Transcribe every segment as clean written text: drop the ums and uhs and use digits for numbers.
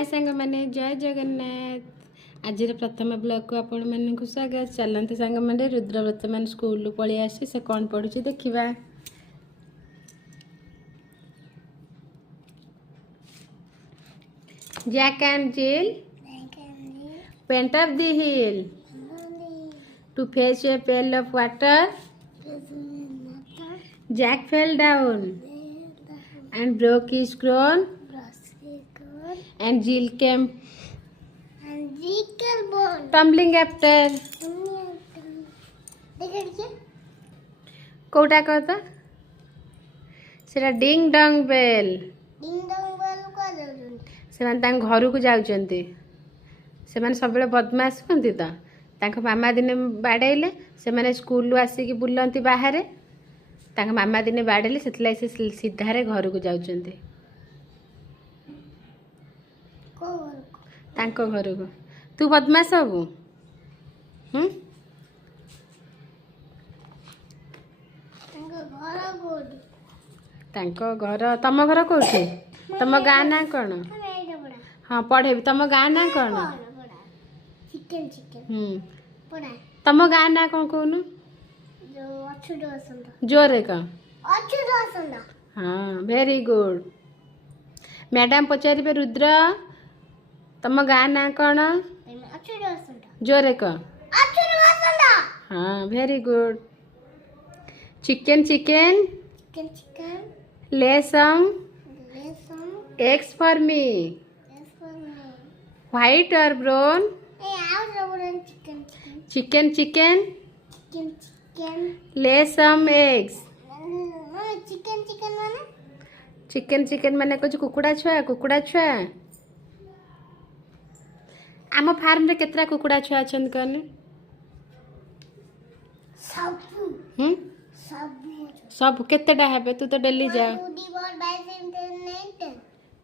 हाय सांग मैंने जय जगन्नाथ आज प्रथम ब्लॉग को आपण मानक स्वागत। चलते सांग मैंने रुद्र वर्तमान स्कूल पलि आसी से कौन पढ़ुची देखा। Jack and Jill went up the hill to fetch a pail of water. Jack fell down and broke his crown, and Jill came tumbling after. कोटा कहता सेटा डिंग डंग बेल से घर को जाउचंती से सब बदमाश हंती तो मामा दिने बाड़े से स्कूल आसिक बुलती बाहर मामा दिने बाड़े से सीधारे घर को जाउचंती घर को। तू बदमाश हबू घर तम घर कौटी तम गाँ ना कौन? हाँ पढ़ेबी तम गाँ ना कौन? तम गाँ ना कौन कहूनु जोरे कह। हाँ वेरी गुड। मैडम पचारे रुद्र तम गाँ ना कौन? जोरे कह। हाँ very good. Chicken chicken lay some eggs for me. White or brown? Chicken chicken lay some eggs. Chicken माने कुछ कुकुड़ा छुआ आम फार्म रे केतरा कुकुड़ा छुआ अछन कने सब केतेटा हेबे? तू तो डेली जा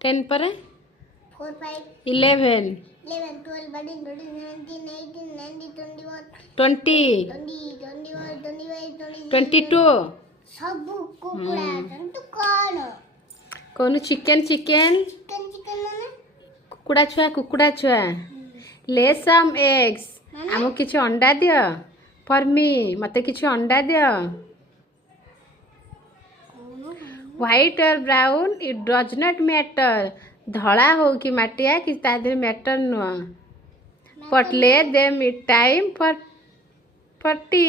10 पर 4 5 11 11 12 13 14 15 18 19 20 21 22 सब कुकुड़ा तू कौन चिकन माने कुकुड़ा छुआ ले सम एग्स आम किछ अंडा दियो फॉर मी मते किछ अंडा दियो। व्हाइट और brown it does not matter धला हो कि माटिया कि तादे मैटर नुआ बट ले them it time for T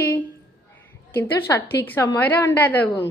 किंतु सठिक समय रे अंडा देबू।